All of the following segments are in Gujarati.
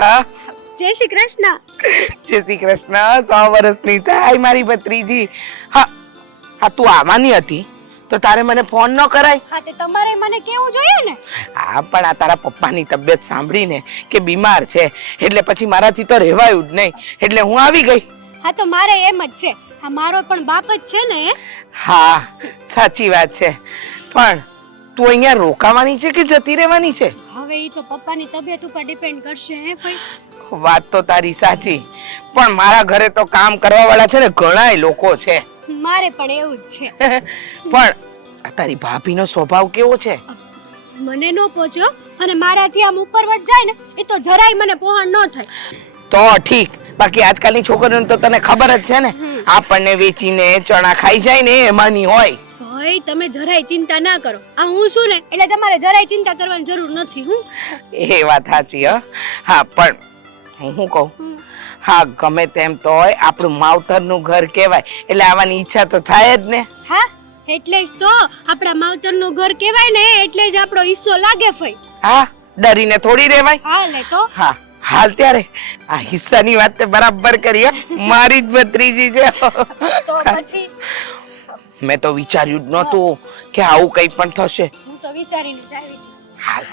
હા? જય શ્રી કૃષ્ણ. જય શ્રી કૃષ્ણ સો વર્ષની થાય મારી ભત્રીજી. હા હા તું આવવાની હતી તો તારે મને ફોન ન કરાય? હા તે તમારે મને કેવું જોઈએ ને? હા પણ આ તારા પપ્પાની તબિયત સાંભળીને કે બીમાર છે એટલે પછી મારાથી તો રહેવાયું જ નહીં એટલે હું આવી ગઈ. હા તો મારે એમ જ છે. આ મારો પણ બાપ જ છે ને હા સાચી વાત છે. પણ તું અહીંયા રોકાવાની છે કે જતી રહેવાની છે? હવે એ તો પપ્પાની તબિયત ઉપર ડિપેન્ડ કરશે હે ભાઈ? વાત તો તારી સાચી પણ મારા ઘરે તો કામ કરવા વાળા છે ને ઘણાય લોકો છે. મારે પણ એવું જ છે. પણ તારી ભાભીનો સ્વભાવ કેવો છે? મને નો પહોંચો અને મારાથી આમ ઉપરવટ જાય ને એ તો જરાય મને પહોંચ ન થાય. તો ઠીક બાકી આજકાલની છોકરીઓને તો તને ખબર જ છે ને આપણને વેચીને ચણા ખાઈ જાય ને એમાંની હોય. ભાઈ તમે જરાય ચિંતા ના કરો. આ હું છું ને એટલે તમારે જરાય ચિંતા કરવાની જરૂર નથી હું. એ વાત સાચી હ? હા પણ હું શું કહું? હા ગમે તેમ તો હોય આપણું માવતરનું ઘર કહેવાય. એટલે આવવાની ઈચ્છા તો થાય જ ને. હા એટલે જ તો આપણા માવતરનું ઘર કહેવાય ને એટલે જ આપણો હિસ્સો લાગે ફઈ હા ડરીને થોડી રહેવાય હા લે તો. હા હાલ ત્યારે. આ હિસ્સાની વાત તે બરાબર કરી મારી જ ભત્રીજી છે. તો પછી? મેં તો વિચાર્યું જ નહોતું કે આવું કંઈ પણ થશે. હું તો વિચારીને જ આવી હાલ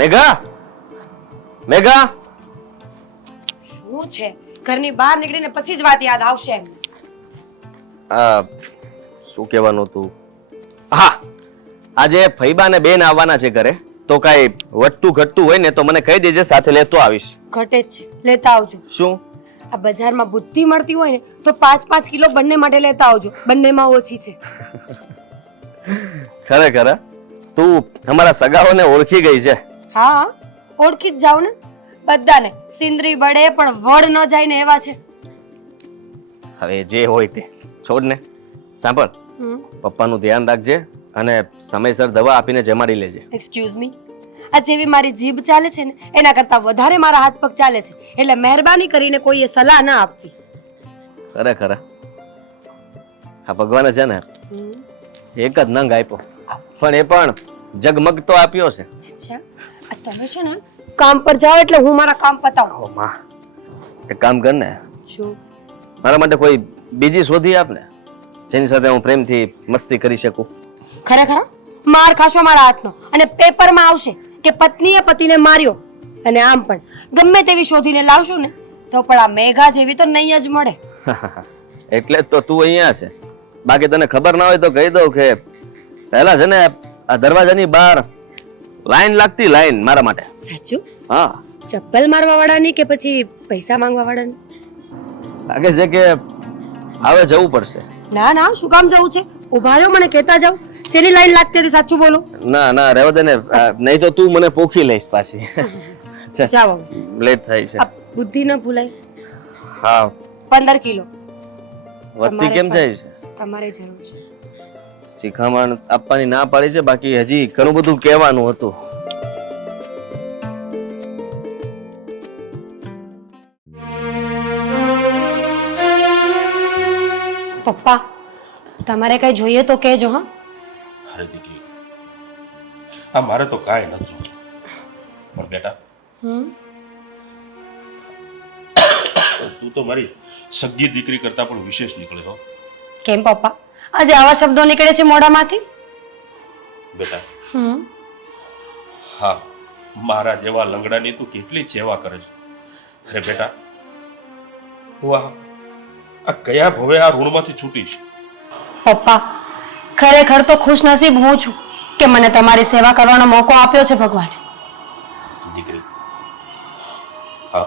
મેઘા મેઘા. શું છે? ઘરની બહાર નીકળીને પછી જ વાત યાદ આવશે. આ શું કહેવાનું હતું? હા આજે ફૈબા ને બેન આવવાના છે ઘરે. તો કાંઈ વટતું ઘટતું હોય ને તો મને કહી દેજે સાથે લેતો આવીશ. ઘટે જ છે. લેતા આવજો. શું? આ બજારમાં બુદ્ધિ મળતી હોય ને તો પાંચ પાંચ કિલો બંને માટે લેતા આવજો. બંનેમાં ઓછી છે. ખરેખર તું અમારા સગાઓને ઓળખી ગઈ છે. હા ઓળખી જ જાવ ને? બધાને. સિંદરી બળે પણ વડ ન જાય ને એવા છે. હવે જે હોય તે. છોડ ને. સાંભળ. પપ્પાનું ધ્યાન રાખજે અને સમયસર દવા આપીને જમાડી લેજે. એક્સક્યુઝ મી આ જેવી મારી જીભ ચાલે છે ને એના કરતાં વધારે મારા હાથ પગ ચાલે છે. એટલે મહેરબાની કરીને કોઈએ સલાહ ના આપવી. ખરેખર ખરે. આ ભગવાને છે ને એક જ નંગ આપ્યો. પણ એ પણ જગમગ તો આપ્યો છે. અચ્છા. આ તમે છે ને કામ પર જાઓ એટલે હું મારા કામ પતાવું. માં. એક કામ કર ને. શું? મારા માટે કોઈ બીજી શોધી આપ ને? જેની સાથે હું પ્રેમથી મસ્તી કરી શકું. ખરેખર? માર ખાશો મારા હાથનો. અને પેપરમાં આવશે કે પત્નીએ પતિને માર્યો. અને આમ પણ ગમે તેવી શોધીને લાવશો ને તો પણ આ મેઘા જેવી તો નહીં જ મળે. એટલે જ તો તું અહીંયા છે. બાકી તને ખબર ના હોય તો કહી દઉં કે પહેલા છે ને આ દરવાજાની બહાર લાઈન લાગતી લાઈન મારા માટે. સાચું? હા. ચપ્પલ મારવા વાળાની કે પછી પૈસા માંગવા વાળાની લાગે છે કે હવે જવું પડશે. ના ના શું કામ જવું છે? ઊભા રહ્યો મને કહેતા જાવ સેલી લાઈન લાગતી હતી સાચું બોલો. ના ના રહેવા દે ને. નહીં તો તું મને પોખી લઈશ પાછી. જાવ લેટ થાય છે. બુદ્ધિ ન ભૂલાય. હા. પંદર કિલો. વધતી કેમ જાય છે? તમારે જરૂર છે. શિખામણ આપવાની ના પાડી છે બાકી હજી ઘણું બધું કહેવાનું હતું. પપ્પા તમારે કઈ જોઈએ તો કહેજો હા? અરે દીકરી હા મારે તો કાંઈ નથી પણ બેટા હમ? તું તો મારી સગી દીકરી કરતા પણ વિશેષ નીકળે હો. કેમ પપ્પા? આજે આવા શબ્દો નીકળે છે મોઢામાંથી? બેટા હમ? હા મારા જેવા લંગડાની તું કેટલી સેવા કરે છે. અરે બેટા હું આ આ કયા ભવે આ ઋણમાંથી છૂટીશ? પપ્પા ખરેખર તો ખુશનસીબ હું છું કે મને તમારી સેવા કરવાનો મોકો આપ્યો છે ભગવાને. દીકરી હા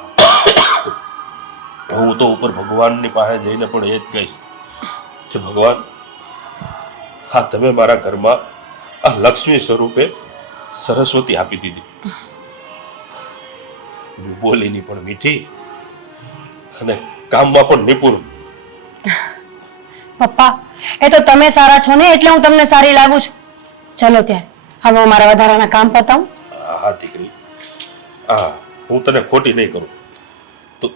હું તો ઉપર ભગવાનની પાસે જઈને પણ એ જ કહીશ કે ભગવાન હા તમે મારા ઘરમાં આ લક્ષ્મી સ્વરૂપે સરસ્વતી આપી દીધી. બોલીની પણ મીઠી અને કામમાં પણ નિપુણ. પપ્પા એ તો તમે સારા છો ને એટલે હું તમને સારી લાગુ છું. ચલો ત્યારે હવે હું મારા વધારાના કામ પતાવું. હા દીકરી. હા હું તને ખોટી નહીં કરું. તું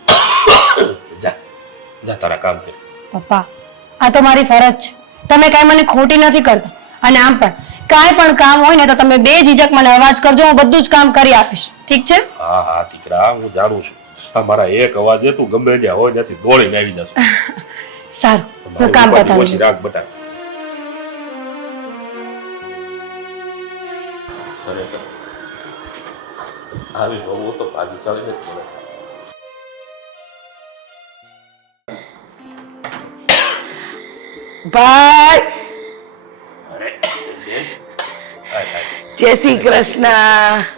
જા જા તારા કામ કર. પપ્પા આ તો મારી ફરજ છે. તમે કાંઈ મને ખોટી નથી કરતા. અને આમ પણ કાંઈ પણ કામ હોય ને તો તમે બે ઝીઝક મને અવાજ કરજો હું બધું જ કામ કરી આપીશ. ઠીક છે? હા હા દીકરા હું જાણું છું. આ મારા એક અવાજે તું ગમે ત્યાં હોય ત્યાંથી દોડીને આવી જશે. સારું હું મારી કામ ઉપાધિ પતાવી ઓછી લઉં. રાખ બટા ખરેખર આવી વહુ તો ભાગ્યશાળી નથી મળે ભાઈ અરે બેન હાય હાય જય શ્રી કૃષ્ણ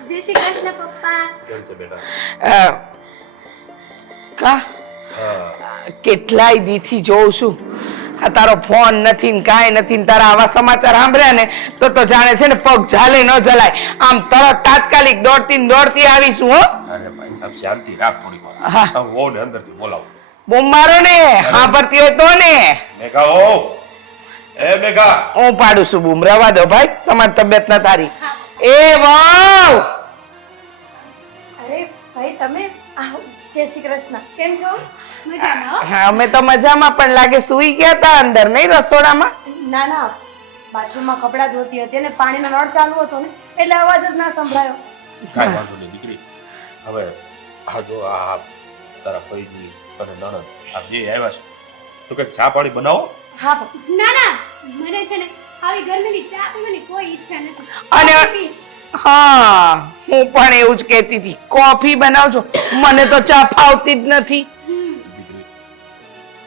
જય શ્રી કૃષ્ણ પપ્પા કેમ છે બેટા અ, કા હા કેટલાય દીથી જોઉં છું. આ તારો ફોન નથી ને કાંઈ નથી ને તારા આવા સમાચાર સાંભળ્યા ને તો તો જાણે છે ને પગ ઝાલે ન ઝલાય. આમ તરત તાત્કાલિક દોડતી ને દોડતી આવીશું હો. અરે ભાઈ સાહેબ શાંતિ રાખ થોડી વાર. હા. આ વહુ ને અંદરથી બોલાવો. બૂમ મારો ને હા ભરતી હોય તો ને. મેઘા ઓ એ મેઘા. હું પાડું છું બૂમ રવા દો ભાઈ તમારી તબિયત ના તારી એ વાવ અરે ભાઈ તમે જય શ્રી કૃષ્ણ. કેમ છો? હો? હા અમે તો મજામાં પણ લાગે સુઈ ગયા હતા અંદર નહીં રસોડામાં? ના ના બાથરૂમમાં કપડાં ધોતી હતી અને પાણીનો નળ ચાલુ હતો ને એટલે અવાજ જ ના સંભળાયો. કાંઈ વાંધો નહીં દીકરી. હવે આ જો આ તારા ફઈજી અને નણંદ આ બે આવ્યા છે. તો કે ચા પાણી બનાવો? હા ના ના મને છે ને આવી ગરમીની ચા પીવાની કોઈ ઈચ્છા નથી. અને- હા હું પણ એવું જ કહેતી હતી. કોફી બનાવજો. મને તો ચા ફાવતી જ નથી.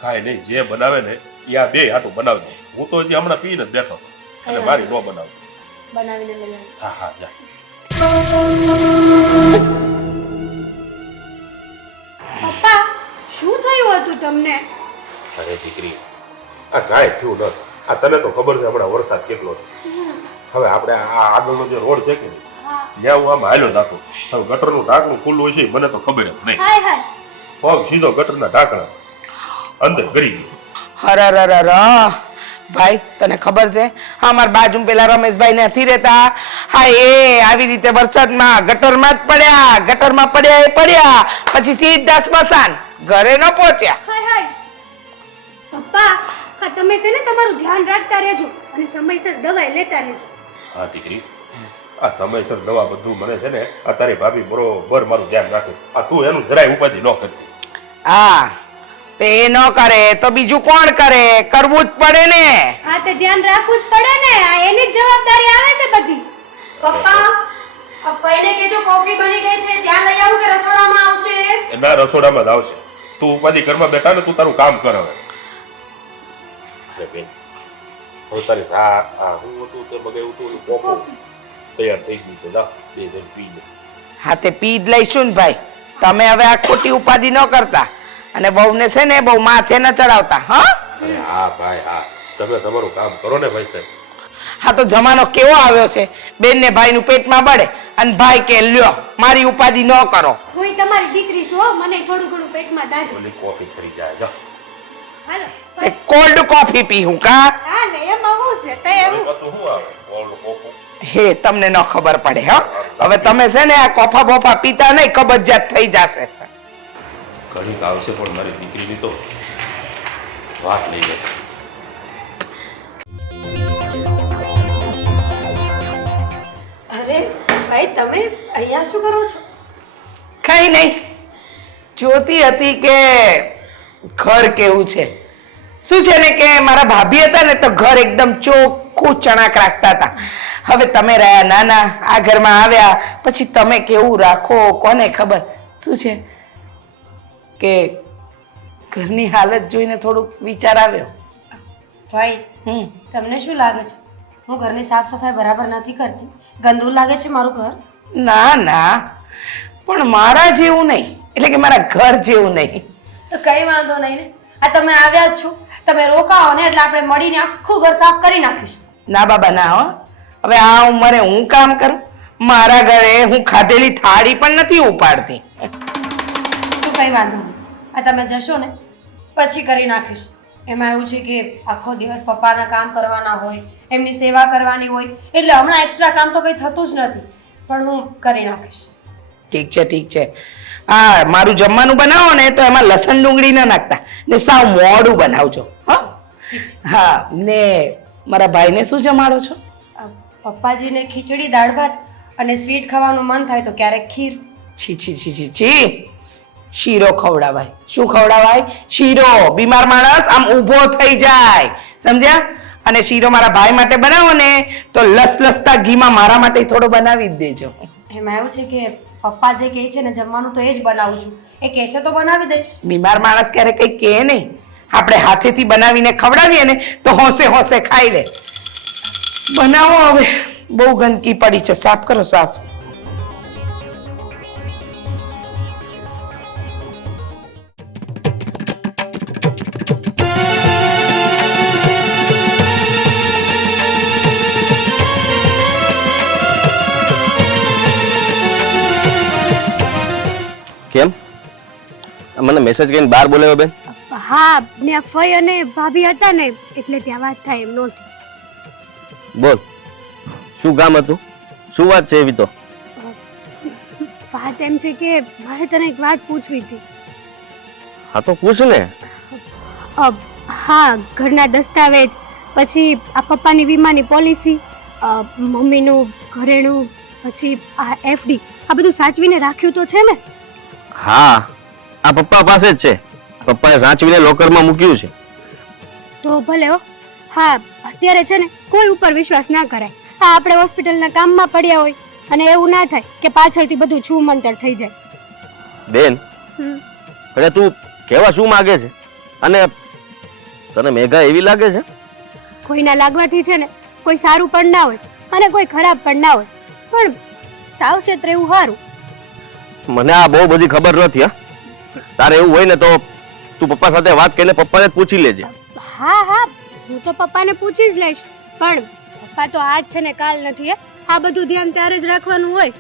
કાંઈ નહીં જે બનાવે ને એ આ બે હાટું બનાવજો. હું તો હજી હમણાં પીને જ બેઠો. અને મારી ન બનાવજો બનાવીને હા હા જા. પપ્પા શું થયું હતું તમને? અરે દીકરી આ કાંઈ થયું ન આ તને તો ખબર છે હમણાં વરસાદ કેટલો છે. હવે આપણે આ આગળનો જે રોડ છે કે ત્યાં હું આમ હાલ્યો નાખો હવે ગટરનું ઢાંકણું ખુલ્લું હોય છે મને તો ખબર જ નહીં. પગ સીધો ગટરના ઢાંકણા. અંદર કરી ગયો હરરરર ભાઈ તને ખબર છે? હા મારા બાજુ પેલા રમેશભાઈ નથી રહેતા. હા એ આવી રીતે વરસાદમાં ગટરમાં જ પડ્યા. ગટરમાં પડ્યા એ પડ્યા. પછી સીધા સ્મશાન ઘરે ન પહોંચ્યા. હાય હાય. પપ્પા હા તમે છે ને તમારું ધ્યાન રાખતા રહેજો અને સમયસર દવાઈ લેતા રહેજો. હા દીકરી. આ સમયસર દવા બધું મને છે ને આ તારી ભાભી બરોબર મારું ધ્યાન રાખે. આ તું એનું જરાય ઉપાધિ ન કરતી. હા. તે એ ન કરે તો બીજું કોણ કરે? કરવું જ પડે ને. હા તે ધ્યાન રાખવું જ પડે ને. આ એની જ જવાબદારી આવે છે બધી. પપ્પા પપ્પાને કેજો કોફી બની ગઈ છે. ધ્યાન લઈ આવું કે રસોડામાં આવશે? ના રસોડામાં જ આવશે. તું ઉપાધી ઘરમાં બેઠા ને તું તારું કામ કર હવે. હવે તારી સા આ હું હતું તે હતું ઓલું કોફી તૈયાર થઈ ગઈ છે. લા બે જણ પી લે. હા તે પી જ લઈશું ને ભાઈ. તમે હવે આ ખોટી ઉપાધિ ન કરતા. અને બહુને છે ને બહુ માથે ન ચડાવતા હા? હા ભાઈ હા. તમે તમારું કામ કરો ને ભાઈ સાહેબ. હા તો જમાનો કેવો આવ્યો છે? બેન ને ભાઈ નું પેટમાં બળે અને ભાઈ કે લ્યો મારી ઉપાધિ ન કરો. હું તમારી દીકરી છું? મને થોડું ઘણું પેટમાં દાજ. ઓલી કોફી કરી જાય જો. હાલો. તે કોલ્ડ કોફી પીવું કા? હાલે એમાં હું છે? તે એવું પાછું હું આવે? Cold coffee. હે તમને ન ખબર પડે હા. હવે તમે છે ને આ કોફા બોફા પીતા નહીં કબજિયાત થઈ જશે. ઘડીક આવશે પણ મારી દીકરીની તો વાત લઈ જાય અરે ભાઈ તમે અહીંયા શું કરો છો? કઈ નહીં. જોતી હતી કે ઘર કેવું છે. શું છે ને કે મારા ભાભી હતા ને તો ઘર એકદમ ચોખ્ખું ચણાક રાખતા હતા. હવે તમે રહ્યા નાના આ ઘરમાં આવ્યા પછી તમે કેવું રાખો કોને ખબર? શું છે? કે ઘરની હાલત જોઈને થોડુંક વિચાર આવ્યો. ભાઈ હમ. તમને શું લાગે છે? હું ઘરની સાફ સફાઈ બરાબર નથી કરતી. ગંદુ લાગે છે મારું ઘર? ના ના. પણ મારા જેવું નહીં. એટલે કે મારા ઘર જેવું નહીં. તો કઈ વાંધો નહીં ને. આ તમે આવ્યા જ છો. તમે રોકાઓ ને એટલે આપણે મળીને આખું ઘર સાફ કરી નાખીશું. ના બાબા ના હો. હવે આ ઉંમરે હું કામ કરું? મારા ઘરે હું ખાધેલી થાળી પણ નથી ઉપાડતી. તો કઈ વાંધો નહીં. આ તમે જશો ને પછી કરી નાખીશ. એમાં એવું છે કે આખો દિવસ પપ્પાના કામ કરવાના હોય એમની સેવા કરવાની હોય એટલે હમણાં એક્સ્ટ્રા કામ તો કંઈ થતું જ નથી પણ હું કરી નાખીશ. ઠીક છે ઠીક છે. હા મારું જમવાનું બનાવો ને તો એમાં લસણ ડુંગળી ન નાખતા ને સાવ મોડું બનાવજો હો. હા ને મારા ભાઈને શું જમાડો છો? પપ્પાજીને ખીચડી દાળ ભાત અને સ્વીટ ખાવાનું મન થાય તો ક્યારેક ખીર. છી છી છી છી છી. શીરો ખવડાવાય. શું ખવડાવાય? શીરો. બીમાર માણસ આમ ઊભો થઈ જાય. સમજ્યા? અને શીરો મારા ભાઈ માટે બનાવો ને તો લસલસતા ઘીમાં મારા માટે થોડો બનાવી જ દેજો. એમાં એવું છે કે પપ્પા જે કહે છે ને જમવાનું તો એ જ બનાવું છું. એ કહેશે તો બનાવી દઈશ. બીમાર માણસ ક્યારે કંઈ કહે નહીં. આપણે હાથેથી બનાવીને ખવડાવીએ ને તો હોંશે હોંશે ખાઈ લે. બનાવો હવે. બહુ ગંદકી પડી છે. સાફ કરો સાફ. કેમ? મને મેસેજ કરીને બહાર બોલાવ્યો બેન. હા ને ફઈ અને ભાભી હતા ને એટલે ત્યાં વાત થાય એમ નહોતી. બોલ શું કામ હતું? શું વાત છે એવી તો? વાત એમ છે કે મારે તને એક વાત પૂછવી હતી. હા તો પૂછ ને. હા ઘરના દસ્તાવેજ પછી આ પપ્પાની વીમાની પોલિસી મમ્મીનું ઘરેણું પછી આ એફડી આ બધું સાચવીને રાખ્યું તો છે ને? હા આ પપ્પા પાસે જ છે. પપ્પાએ સાચવીને લોકરમાં મૂક્યું છે. તો ભલે હો. હા અત્યારે છે ને કોઈ ઉપર વિશ્વાસ ના કરાય. હા આપણે હોસ્પિટલના કામમાં પડ્યા હોય અને એવું ના થાય કે પાછળથી બધું છું મંતર થઈ જાય. બેન. અરે તું કેવા શું માગે છે? અને તને મેઘા એવી લાગે છે? કોઈના લાગવાથી છે ને કોઈ સારું પણ ના હોય અને કોઈ ખરાબ પણ ના હોય. પણ સાવ ક્ષેત્ર એવું સારું. મને આ બહુ બધી ખબર નથી હા. તારે એવું હોય ને તો તું પપ્પા સાથે વાત કરીને પપ્પાને પૂછી લેજે. હા હા હું તો પપ્પાને પૂછી જ લઈશ. પણ પપ્પા તો આજ છે ને કાલ નથી આ બધું ધ્યાન ત્યારે જ રાખવાનું હોય.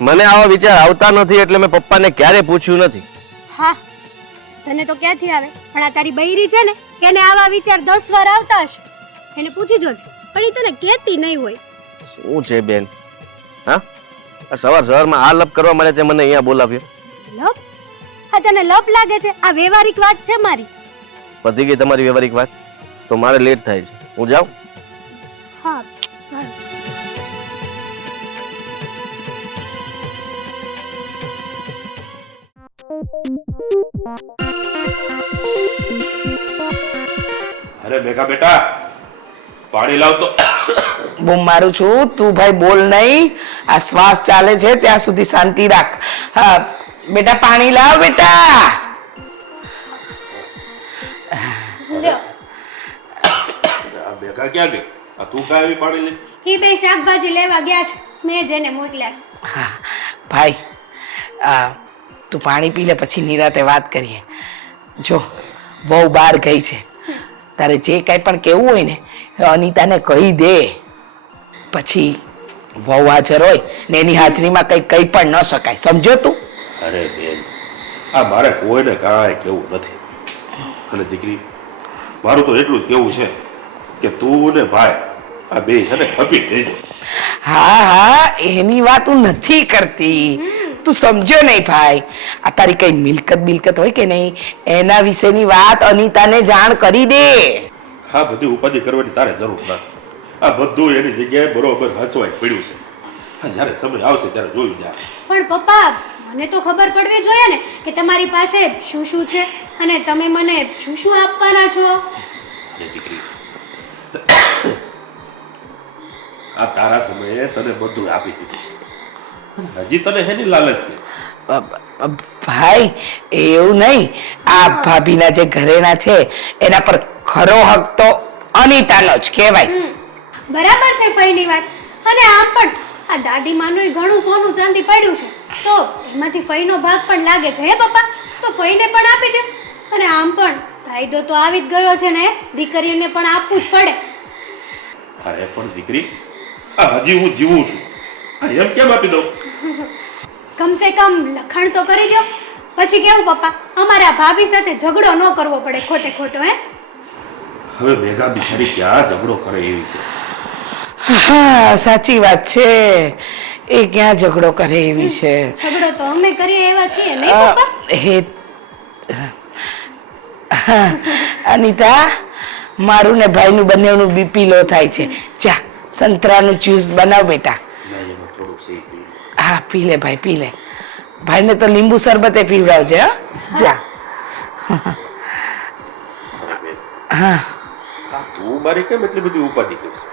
મને આવા વિચાર આવતા નથી એટલે મેં પપ્પાને ક્યારે પૂછ્યું નથી. હા તને તો ક્યાંથી આવે? પણ આ તારી બૈરી છે ને એને આવા વિચાર દસ વાર આવતા હશે. એને પૂછી જોજે. પણ એ તને કહેતી નહીં હોય. શું છે બેન? હા? આ સવાર સવારમાં આ લપ કરવા માટે તે મને અહીંયા બોલાવ્યો. લપ? હા તને લપ લાગે છે? આ વ્યવહારિક વાત છે મારી. પતી ગઈ તમારી વ્યવહારિક વાત? તો મારે લેટ થાય છે. હું જાઉં? હા સારું. અરે મેઘા બેટા પાણી લાવ તો. બૂમ મારું છું. તું ભાઈ બોલ નહીં. આ શ્વાસ ચાલે છે ત્યાં સુધી શાંતિ રાખ. હા બેટા પાણી લાવ બેટા. લ્યો. ક્યાં ગઈ? આ તું કાંઈ આવી લે એ બે શાકભાજી લેવા ગયા છે. મેં જેને મોકલ્યા છે. હા ભાઈ આ તું પાણી પી લે પછી નિરાતે વાત કરીએ. જો બહુ બહાર ગઈ છે. તારે જે કાંઈ પણ કહેવું હોય ને અનિતાને કહી દે. પછી વહુ હાજર હોય ને એની હાજરીમાં કંઈ કહી પણ ન શકાય. સમજો તું? અરે બેન આ મારે કોઈને કાંઈ કેવું નથી. અને દીકરી મારું તો એટલું જ કેવું છે કે તું ને ભાઈ આ બે છે ને ખપી દેજો હા હા એની વાત હું નથી કરતી. તું સમજ્યો નહીં ભાઈ. આ તારી કઈ મિલકત બિલકત હોય કે નહીં? એના વિશેની વાત અનિતાને જાણ કરી દે. હા બધી ઉપાધિ કરવાની તારે જરૂર નથી. આ બધું એની જગ્યાએ બરોબર હસવાય પડ્યું છે. હા જ્યારે સમય આવશે ત્યારે જોયું જાય. પણ પપ્પા મને તો ખબર પડવી જોઈએ ને કે તમારી પાસે શું શું છે અને તમે મને શું શું આપવાના છો? દીકરી આ તારા સમયે તને બધું આપી દીધું છે. હજી તને હેની લાલચ છે? ભાઈ એવું નહીં. આ ભાભીના જે ઘરેણા છે એના પર ખરો હક તો અનિતાનો જ કહેવાય. બરાબર છે ફઈની વાત. અને આમ પણ આ દાદીમાનું ઘણું સોનું ચાંદી પડ્યું છે. તો એમાંથી ફઈનો ભાગ પણ લાગે છે હે પપ્પા? તો ફઈને પણ આપી દે. અને આમ પણ કાયદો તો આવી જ ગયો છે ને દીકરીને પણ આપવું જ પડે. અરે પણ દીકરી હજી હું જીવું છું. એમ કેમ આપી દઉં? કમસે કમ લખાણ તો કરી દો. પછી કેવું પપ્પા? અમારા ભાભી સાથે ઝઘડો ન કરવો પડે ખોટે ખોટો હે? હવે મેઘા બિચારી ક્યાં ઝઘડો કરે એવી છે? હા સાચી વાત છે. એ ક્યાં ઝઘડો કરે એવી છે. ઝઘડો તો અમે કરીએ એવા છીએ નહીં પપ્પા? હે અનિતા મારું ને ભાઈનું બંનેનું બીપી લો થાય છે. ચા સંતરાનું જ્યુસ બનાવ બેટા. હા પી લે ભાઈ પી લે. ભાઈને તો લીંબુ શરબતે પીવડાવજે હા. જા. હા. તું મારી કેમ એટલી બધી ઉપાધિ કરીશ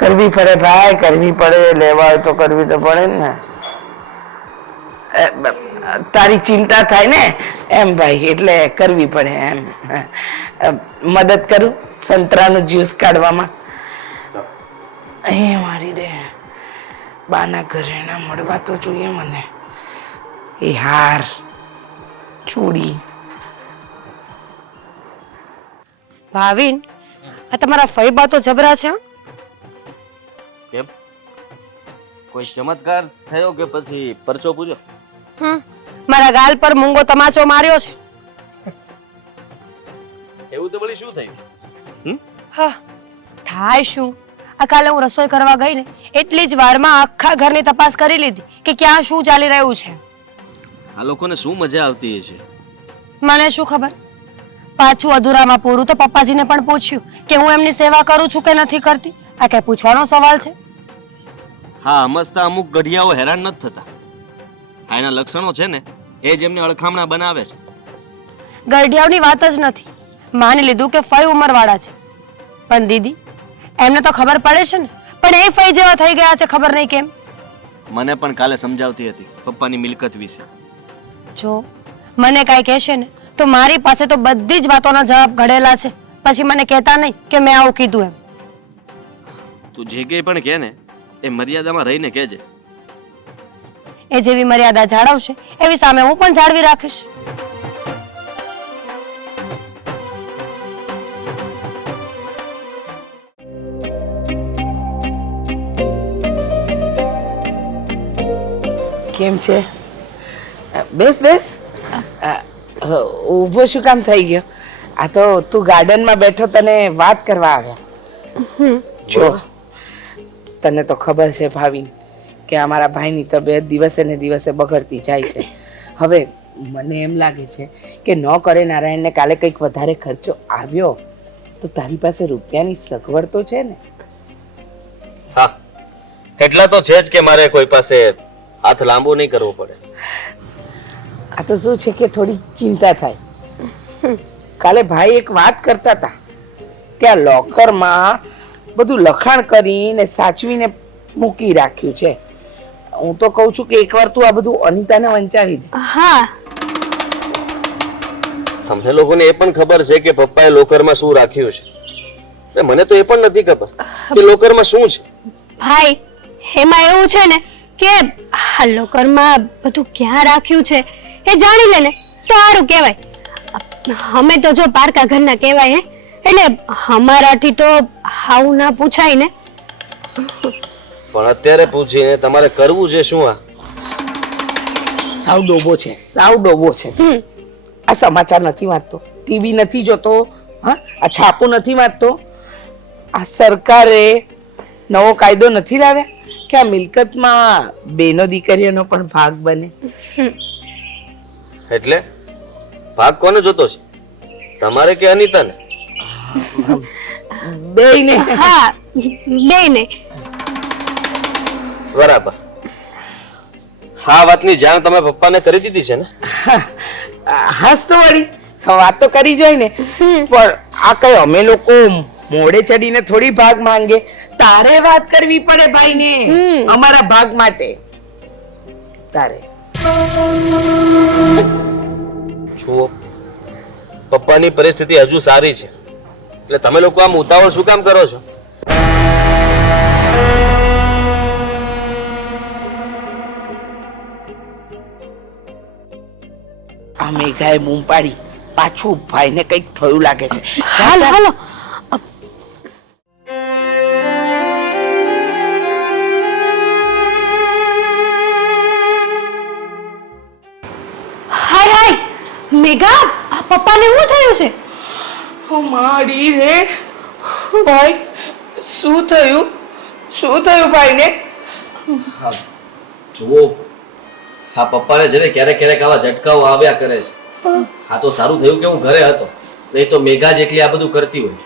કરવી પડે ભાઈ, કરવી પડે લેવા હોય તો કરવી તો પડે ને. તારી ચિંતા થાય ને? એમ ભાઈ, એટલે કરવી પડે એમ. મદદ કરું સંતરાનું જ્યુસ કાઢવામાં? અહીં મારી દે. બાના ઘરેણા મળવા તો જોઈએ મને. એ હાર, ચૂડી. ભાવિન, આ તમારા ફઈબા તો જબરા છે? કોઈ ચમત્કાર થયો કે પછી પરચો પૂજો હમ મારા ગાલ પર મૂંગો તમાચો માર્યો છે. એવું તો વળી શું થયું? હા થાય શું? આ કાલે હું રસોઈ કરવા ગઈ ને એટલી જ વારમાં આખા ઘરની તપાસ કરી લીધી કે ક્યાં શું ચાલી રહ્યું છે. આ લોકોને શું મજા આવતી હશે? મને શું ખબર? પાછું અધૂરામાં પૂરું તો પપ્પાજીને પણ પૂછ્યું કે હું એમની સેવા કરું છું કે નથી કરતી? આ કઈ પૂછવાનો સવાલ છે? હા સમજતા અમુક ગઢિયાઓ હેરાન નથી થતા. આ એના લક્ષણો છે ને એ જ એમને અળખામણા બનાવે છે. ગઢિયાઓની વાત જ નથી. માની લીધું કે ફઈ ઉંમરવાળા છે. પણ દીદી એમને તો ખબર પડે છે ને પણ એ ફઈ જેવા થઈ ગયા છે ખબર નહીં કેમ? મને પણ કાલે સમજાવતી હતી પપ્પાની મિલકત વિશે. જો મને કાંઈ કહેશે ને તો મારી પાસે તો બધી જ વાતોના જવાબ ઘડેલા છે. પછી મને કહેતા નહીં કે મેં આવું કીધું એમ. તું જે કંઈ પણ કહે ને એ મર્યાદામાં રહીને કહેજે. એ જેવી મર્યાદા જાળવશે એવી સામે હું પણ જાળવી રાખીશ. કેમ છે? બેસ બેસ. અ, ઊભો શું કામ થઈ ગયો? આ તો તું ગાર્ડનમાં બેઠો તને વાત કરવા આવ્યો. જો. તને તો ખબર છે ભાવિન કે અમારા ભાઈની તબિયત દિવસે ને દિવસે બગડતી જાય છે. હવે મને એમ લાગે છે કે ન કરે નારાયણને કાલે કંઈક વધારે ખર્ચો આવ્યો તો તારી પાસે રૂપિયાની સગવડ તો છે ને? હા એટલા તો છે જ કે મારે કોઈ પાસે હાથ લાંબો નહીં કરવો પડે. આ તો શું છે કે થોડી ચિંતા થાય. કાલે ભાઈ એક વાત કરતા હતા કે આ લોકરમાં બધું લખાણ કરીને સાચવીને મૂકી રાખ્યું છે. હું તો કહું છું કે એકવાર તું આ બધું અનિતાને વંચાવી દે. હા. તમને લોકોને એ પણ ખબર છે કે પપ્પાએ લોકરમાં શું રાખ્યું છે. ને મને તો એ પણ નથી ખબર કે લોકરમાં શું છે. ભાઈ એમાં એવું છે ને કે આ લોકરમાં બધું ક્યાં રાખ્યું છે એ જાણી લે ને. તો સારું કહેવાય. અમે તો જો પારકા ઘરના કહેવાય હે. એટલે અમારાથી તો આવું ના પૂછાય ને. પણ અત્યારે પૂછીને તમારે કરવું છે શું આ? સાવ ડોબો છે સાવ ડોબો છે. હમ. આ સમાચાર નથી વાંચતો. ટીવી નથી જોતો હા? આ છાપુ નથી વાંચતો. આ સરકારે નવો કાયદો નથી લાવ્યા? કે આ મિલકતમાં બેનો દીકરીઓનો પણ ભાગ બને? એટલે? ભાગ કોને જોતો છે? તમારે કે અનિતાને? બેયને. હા બે ને બરાબર. હા વાતની જાણ તમે પપ્પાને કરી દીધી છે ને? હસ તો વળી. વાત તો કરી જોઈ ને. પણ આ કઈ અમે લોકો મોડે ચડીને થોડી ભાગ માંગે. તારે વાત કરવી પડે ભાઈને. અમારા ભાગ માટે. તારે. જુઓ પપ્પાની પરિસ્થિતિ હજુ સારી છે. એટલે તમે લોકો આમ ઉતાવળ શું કામ કરો છો? આ મેઘાએ બૂમ પાડી પાછું ભાઈને કંઈક થયું લાગે છે. ચાલ. હાલો. હાય હાય. મેઘા આ પપ્પાને શું થયું છે? ઓ મારી રે ભાઈ શું થયું? શું થયું ભાઈને? જુઓ. હા પપ્પાને છે ને ક્યારેક ક્યારેક આવા ઝટકાઓ આવ્યા કરે છે. હા તો સારું થયું કે હું ઘરે હતો. નહીં તો મેઘા જેટલી આ બધું કરતી હોય.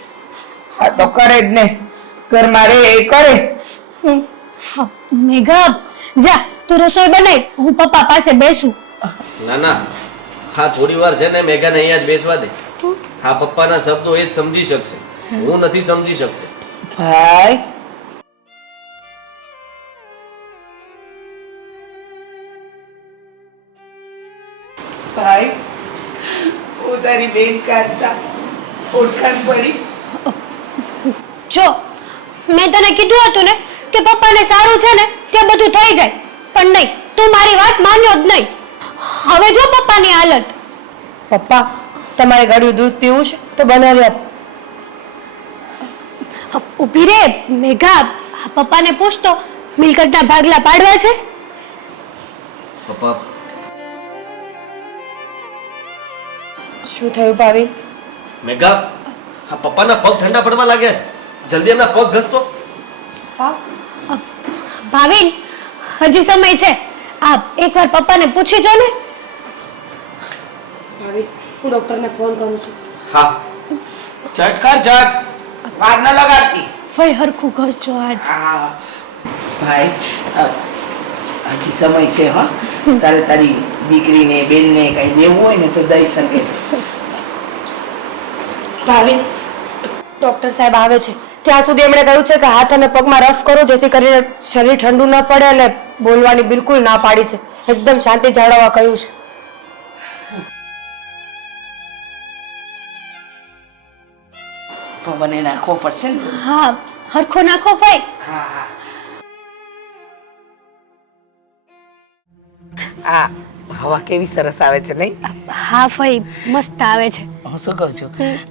હા તો કરે જ ને. ઘરમાં રે એ કરે. હા, મેઘા જા તું રસોઈ બનાય. હું પપ્પા પાસે બેસું. ના ના. હા થોડી વાર છે ને મેઘાને અહીંયા જ બેસવા દે. હા પપ્પાના શબ્દો એ જ સમજી શકશે. હું નથી સમજી શકતો. ભાઈ. ભાઈ હું તારી બેન કાઢતા ઓળખાણ પડી. જો મેં તને કીધું હતું ને કે પપ્પાને સારું છે ને ત્યાં બધું થઈ જાય. પણ નહીં તું મારી વાત માન્યો જ નહીં. હવે જો પપ્પાની હાલત. પપ્પા તમારે ગળ્યું દૂધ પીવું છે તો બનાવી આપ. ઊભી રે મેઘા આ પપ્પાને પૂછતો મિલકતના ભાગલા પાડવા છે? પપ્પા. શું થયું ભાવી મેઘા હા પપ્પાના પગ ઠંડા પડવા લાગ્યા છે. જલ્દી એમના પગ ઘસતો. ભાવિન હજી સમય છે. આપ એકવાર પપ્પાને પૂછી જો ને. ભાભી હું ડોક્ટરને ફોન કરું છું. હા. ઝટ કર ઝટ. વાર ન લગાડતી. ફઈ હરખું ઘસજો આજ. હા. ભાઈ અ, હજી સમય છે હા. તારે તારી દીકરીને બેનને કઈ દેવું હોય ને તો દઈ શકે છે. ભાભી ડોક્ટર સાહેબ આવે છે. ત્યાં સુધી એમણે કહ્યું છે કે હાથ અને પગમાં રફ કરો જેથી કરીને શરીર ઠંડુ ન પડે અને બોલવાની બિલકુલ ના પાડી છે. એકદમ શાંતિ જાળવવા કહ્યું છે. પવને નાખવો પડશે ને હા હરખો નાખો ભાઈ હા હા. આ હવા કેવી સરસ આવે છે નહીં? હા ભાઈ મસ્ત આવે છે. હું શું કહું છું?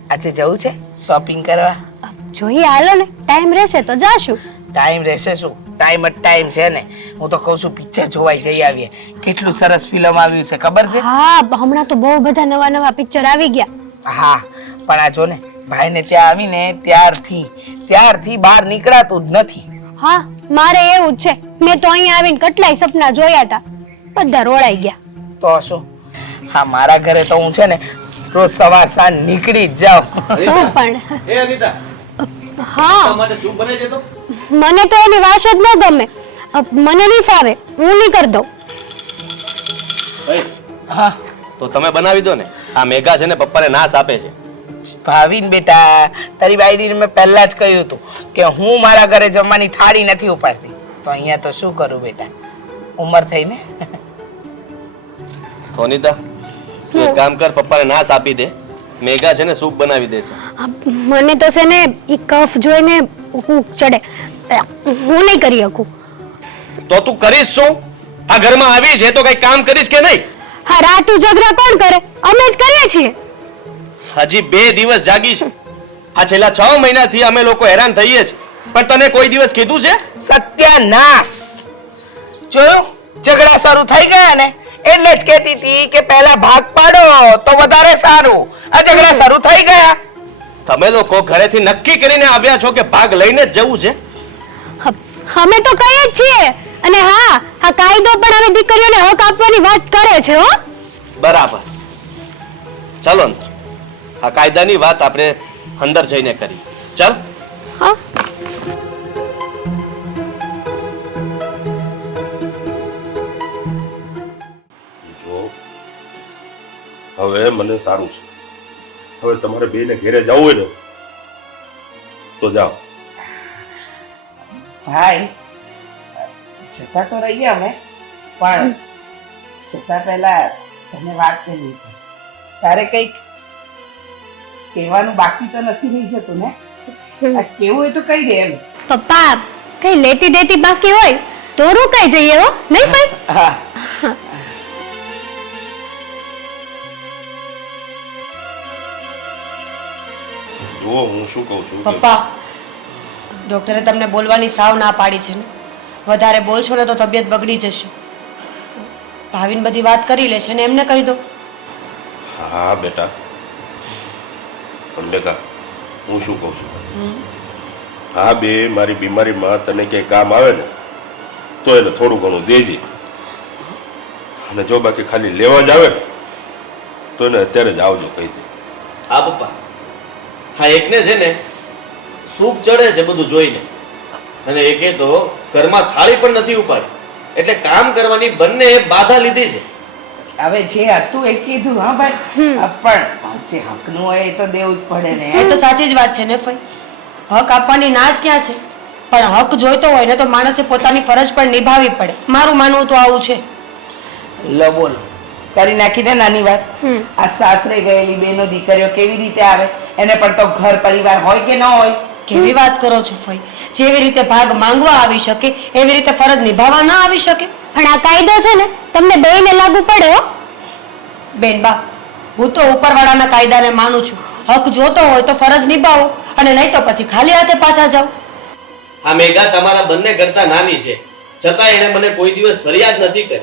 આજે જવું છે? શોપિંગ કરવા? જોઈએ હાલો ને. ટાઈમ રહેશે તો જાશું. ટાઈમ રહેશે શું? ટાઈમ જ ટાઈમ છે ને. હું તો કહું છું પિક્ચર જોવાઈ જઈ આવીએ. કેટલું સરસ ફિલ્મ આવ્યું છે ખબર છે? હા હમણાં તો બહુ બધા નવા નવા પિક્ચર આવી ગયા. હા પણ આ જો ને ભાઈને ત્યાં આવીને ત્યારથી ત્યારથી બહાર નીકળાતું જ નથી. હા મારે એવું જ છે. મેં તો અહીંયા આવીને કેટલાય સપના જોયા હતા. બધા રોળાઈ ગયા. તો શું? હા મારા ઘરે તો હું છે ને રોજ સવાર સાંજ નીકળી જ જાઉં. હું પણ. એ અનિતા હા. માટે શું બને છે તો? મને તો એની વાસ જ ન ગમે. મને નહીં ફાવે. હું નહીં કરી દઉં. હા. તો તમે બનાવી દો ને. આ મેઘા છે ને પપ્પાને નાશ આપે છે. ભાવિન બેટા તારી બાયડીને મેં પહેલા જ કહ્યું હતું કે હું મારા ઘરે જમવાની થાળી નથી ઉપાડતી. તો અહીંયા તો શું કરું બેટા? ઉંમર થઈ સોનિતા તું એક કામ કર પપ્પાને નાશ આપી દે. મેઘા છે ને સૂપ બનાવી દેશે. મને તો છે ને એ કફ જોઈને હું ચડે. હું નહીં કરી શકું. તો તું કરીશ શું? આ ઘરમાં આવી છે તો કઈ કામ કરીશ કે નહીં? હા રાત ઉજાગરા કોણ કરે? અમે જ કરીએ છીએ. હજી બે દિવસ જાગી છે આ છેલ્લા છ મહિનાથી અમે લોકો હેરાન થઈએ છીએ. પણ તને કોઈ દિવસ કીધું છે? સત્યાનાશ. જોયું? ઝઘડા શરૂ થઈ ગયા ને? એટલે જ કહેતી હતી કે પહેલા ભાગ પાડો તો વધારે સારું. આ ઝઘડા શરૂ થઈ ગયા. તમે લોકો ઘરેથી નક્કી કરીને આવ્યા છો કે ભાગ લઈને જ જવું છે? હ- અમે તો કહીએ જ છીએ. અને હા આ કાયદો પણ હવે દીકરીઓને હક આપવાની વાત કરે છે હો. બરાબર. ચાલો અંદર આ કાયદાની વાત આપણે અંદર જઈને કરી. ચાલ. હા. જો હવે મને સારું છે. હવે તમારે બેને ઘેરે જવું હોય ને તો જાઓ. ભાઈ જતા તો રહીએ અમે પણ જતા પહેલા તને વાત કરવી છે. તારે કંઈક કહેવાનું બાકી તો નથી રહી જતું ને? આ કેવું હોય તો કહી દે એમ. પપ્પા કઈ લેતી દેતી બાકી હોય તો રોકાઈ જઈએ હો નહીં ભાઈ હા. જુઓ હું શું કહું છું કે પપ્પા ડોક્ટરે તમને બોલવાની સાવ ના પાડી છે ને? વધારે બોલશો ને તો તબિયત બગડી જશે. ભાવિન બધી વાત કરી લેશે ને એમને કહી દો. હા બેટા. પણ બેટા હું શું કહું છું? હા બે મારી બીમારીમાં તને ક્યાંય કામ આવે ને તો એને થોડું ઘણું દેજે. અને જો બાકી ખાલી લેવા જ આવે તો એને અત્યારે જ આવજો કહી દે. હા પપ્પા. હા એકને છે ને સૂપ ચડે છે બધું જોઈને. અને એકે તો ઘરમાં થાળી પણ નથી ઉપાડી. એટલે કામ કરવાની બંને બાધા લીધી છે. હવે જે હતું એ કીધું હા ભાઈ. પણ જે હકનું હોય એ તો દેવું જ પડે ને એ તો સાચી જ વાત છે ને ફઈ? હક આપવાની ના જ ક્યાં છે? પણ હક જોઈતો હોય ને તો માણસે પોતાની ફરજ પણ નિભાવી પડે. મારું માનવું તો આવું છે. લો બોલો. કરી નાખીને નાની વાત. આ સાસરે ગયેલી બેનો દીકરીઓ કેવી રીતે આવે? એને પણ તો ઘર પરિવાર હોય કે ન હોય? કેવી વાત કરો છો ફઈ? જેવી રીતે ભાગ માંગવા આવી શકે એવી રીતે ફરજ નિભાવવા ના આવી શકે? પણ આ કાયદો છે ને તમને બેયને લાગુ પડે હો. બેન બા હું તો ઉપરવાળાના કાયદાને માનું છું. હક જોતો હોય તો ફરજ નિભાવો અને નહીં તો પછી ખાલી હાથે પાછા જાઓ. આ મેઘા તમારા બંને કરતા નાની છે. છતાં એણે મને કોઈ દિવસ ફરિયાદ નથી કરી.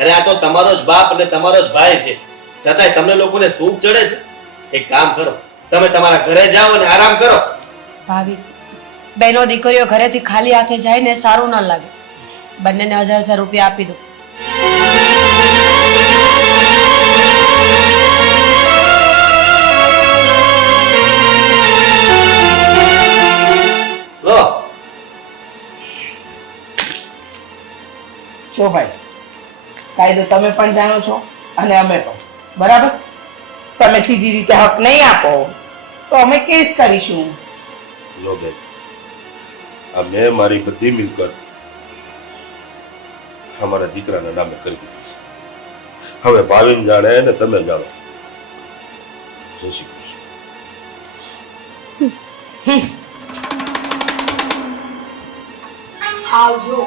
અરે આ તો તમારો જ બાપ અને તમારો જ ભાઈ છે. છતાંય તમને લોકોને સૂપ ચડે છે? એક કામ કરો તમે તમારા ઘરે જાઓ અને આરામ કરો. ભાભી બેનો દીકરીઓ ઘરેથી ખાલી હાથે જાય ને સારું ન લાગે. બંનેને હજાર હજાર રૂપિયા આપી દો લો. જો ભાઈ કાયદો તમે પણ જાણો છો અને અમે પણ. બરાબર? તમે સીધી રીતે હક નહીં આપો તો અમે કેસ કરીશું. લો બેન. આ મેં મારી બધી મિલકત અમારા દીકરાના નામે કરી દીધી છે. હવે ભાવિન જાણે ને તમે જાણો. જય શ્રી કૃષ્ણ. આવજો